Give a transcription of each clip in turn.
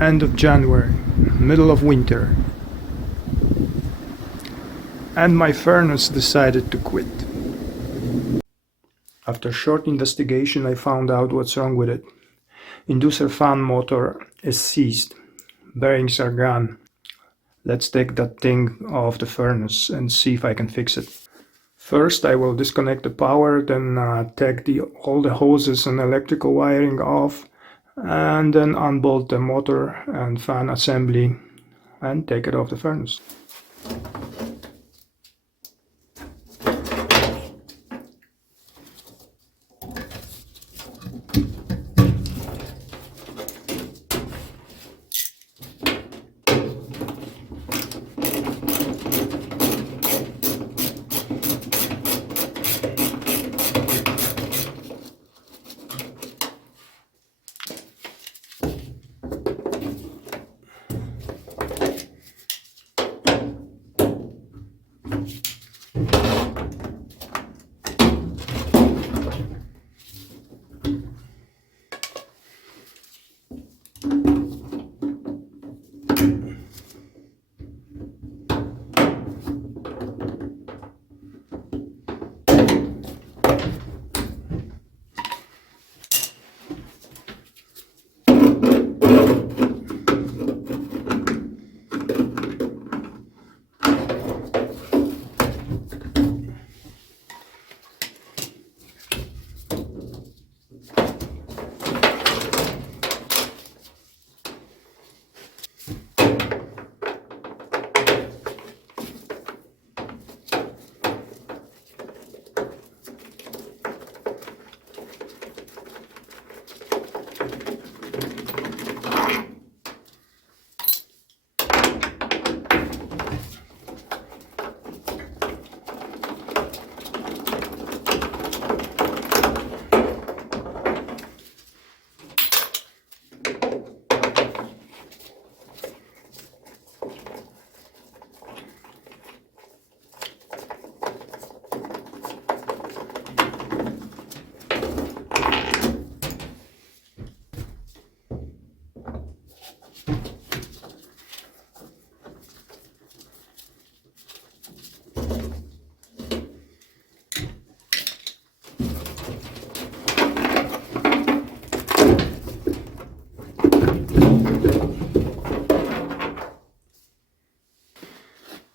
End of January, middle of winter, and my furnace decided to quit. After short investigation, I found out what's wrong with it. Inducer fan motor is seized. Bearings are gone. Let's take that thing off the furnace and see if I can fix it. First, I will disconnect the power, then take all the hoses and electrical wiring off, and then unbolt the motor and fan assembly and take it off the furnace.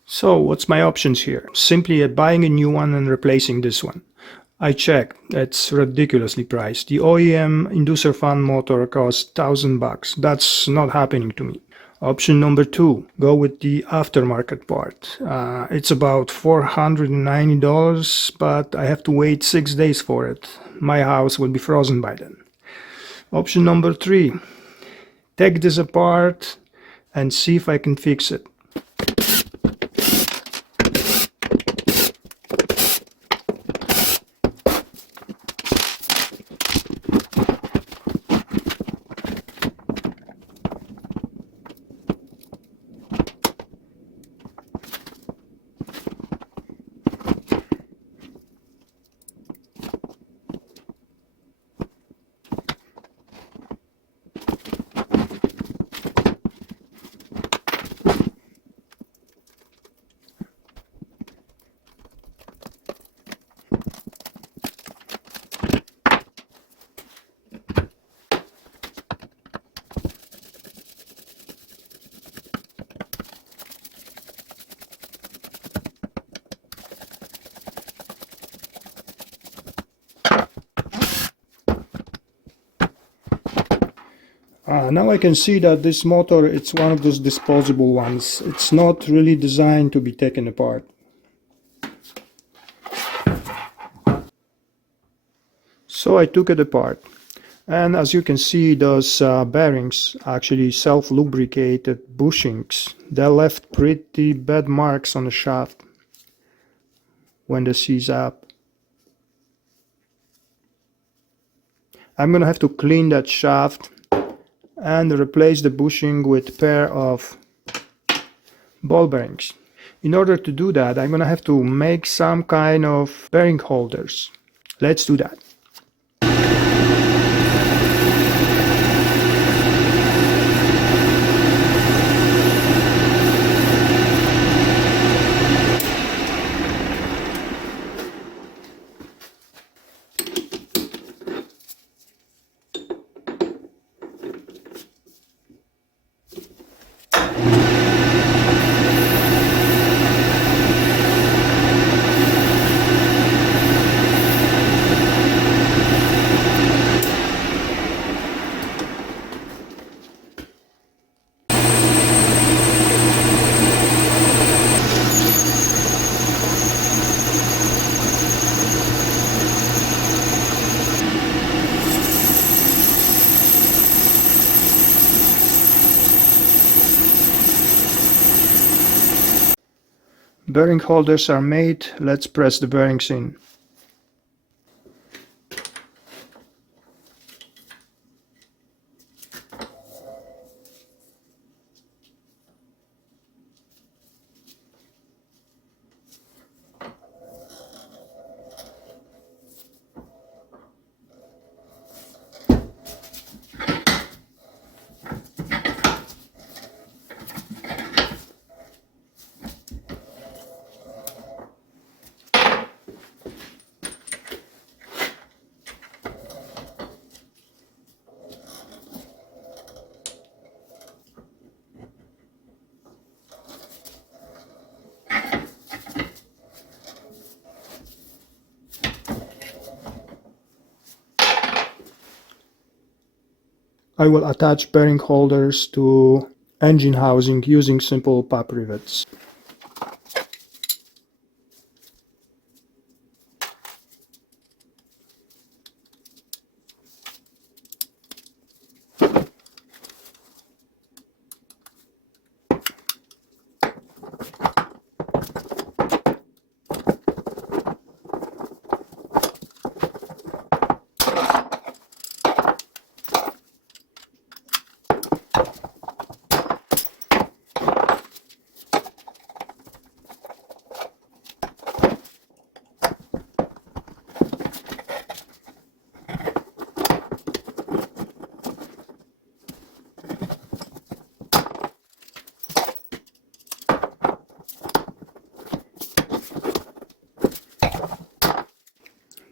So what's my options here? Simply buying a new one and replacing this one. I checked, it's ridiculously priced. The OEM inducer fan motor costs $1,000. That's not happening to me. Option number 2, go with the aftermarket part. It's about $490, but I have to wait 6 days for it. My house will be frozen by then. Option number 3, take this apart and see if I can fix it. Now I can see that this motor, it's one of those disposable ones. It's not really designed to be taken apart. So I took it apart, and as you can see, those bearings actually self-lubricated bushings. They left pretty bad marks on the shaft when they seize up. I'm gonna have to clean that shaft and replace the bushing with a pair of ball bearings. In order to do that, I'm gonna have to make some kind of bearing holders. Let's do that. Bearing holders are made. Let's press the bearings in. I will attach bearing holders to engine housing using simple pop rivets.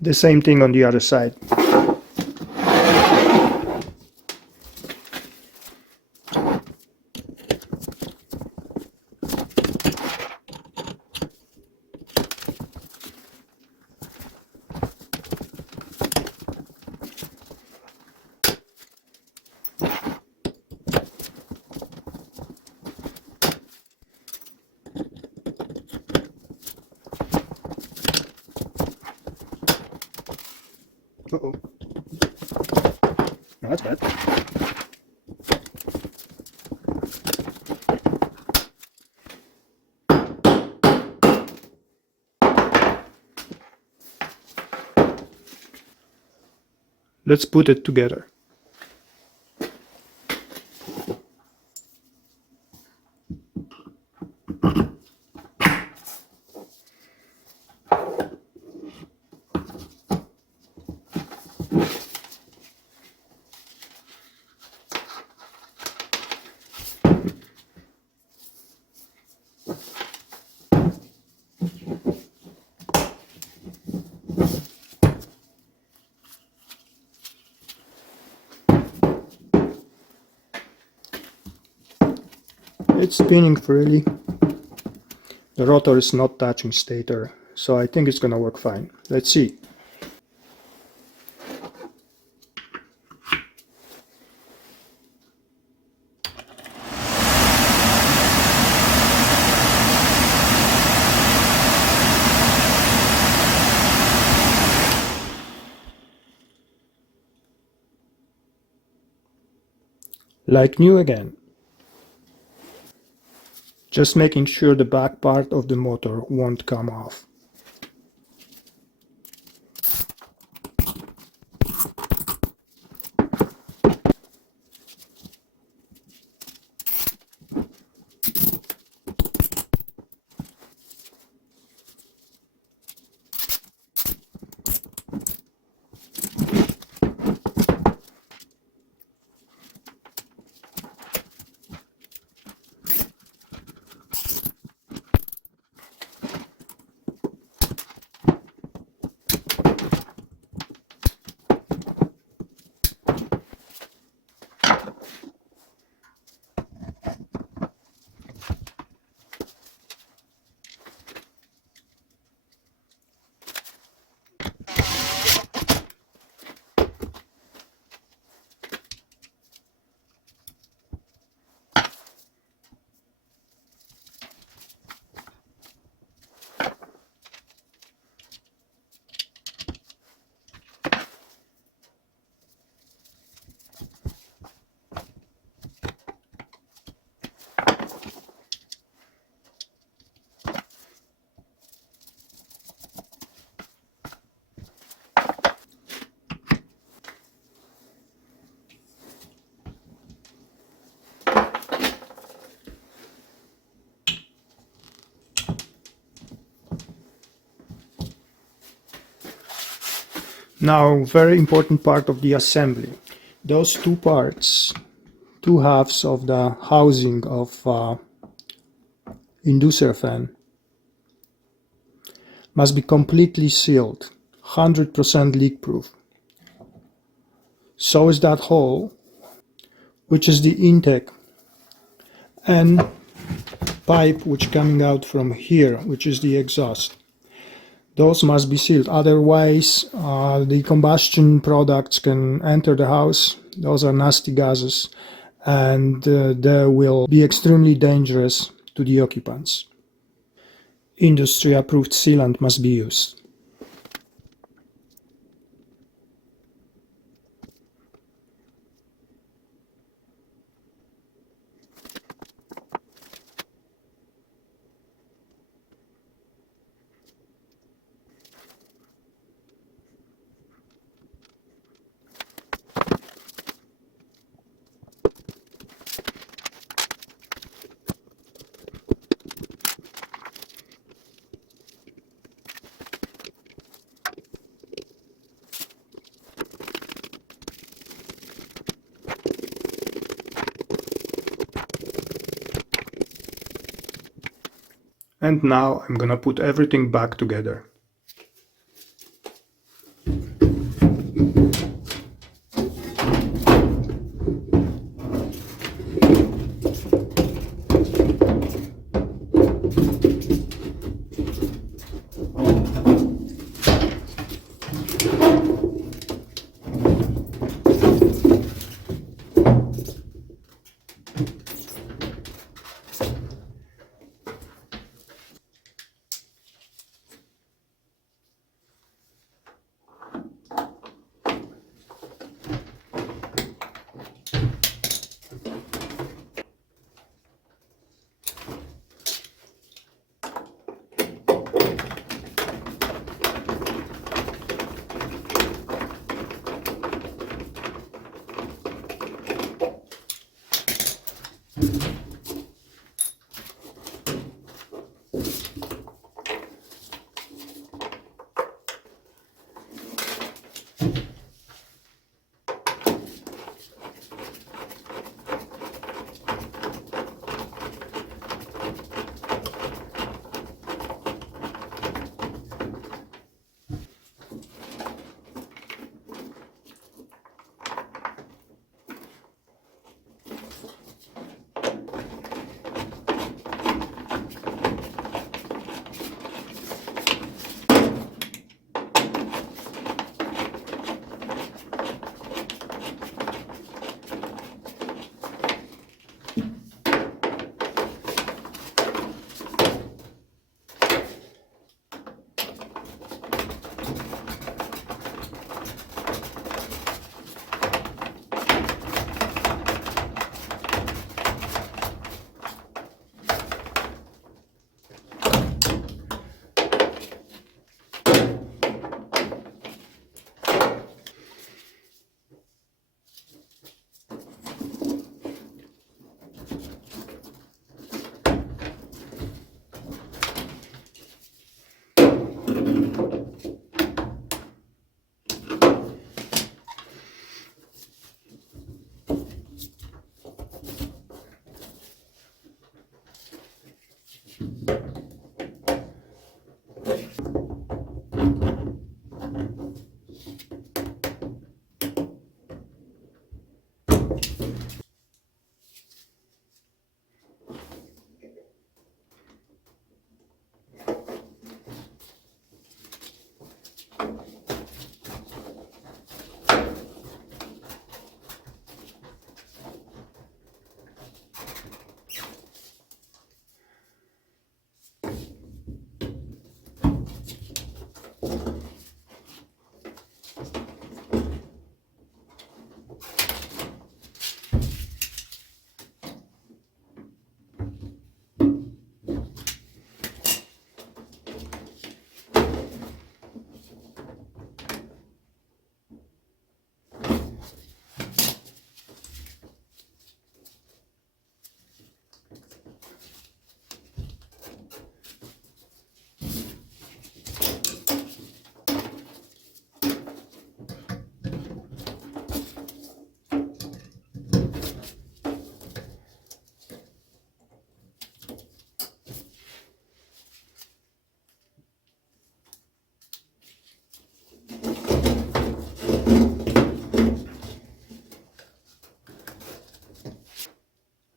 The same thing on the other side. Uh-oh. No, that's bad. Let's put it together. It's spinning freely. The rotor is not touching stator, so I think it's gonna work fine. Let's see. Like new again. Just making sure the back part of the motor won't come off. Now, very important part of the assembly. Those two parts, two halves of the housing of inducer fan must be completely sealed, 100% leak proof. So is that hole, which is the intake, and pipe which coming out from here, which is the exhaust. Those must be sealed, otherwise the combustion products can enter the house. Those are nasty gases, and they will be extremely dangerous to the occupants. Industry approved sealant must be used. And now I'm gonna put everything back together.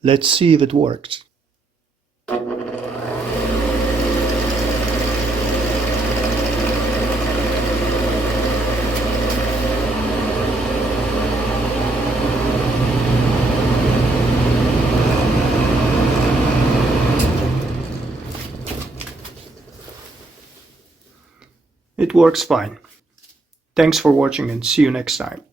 Let's see if it works. It works fine. Thanks for watching and see you next time.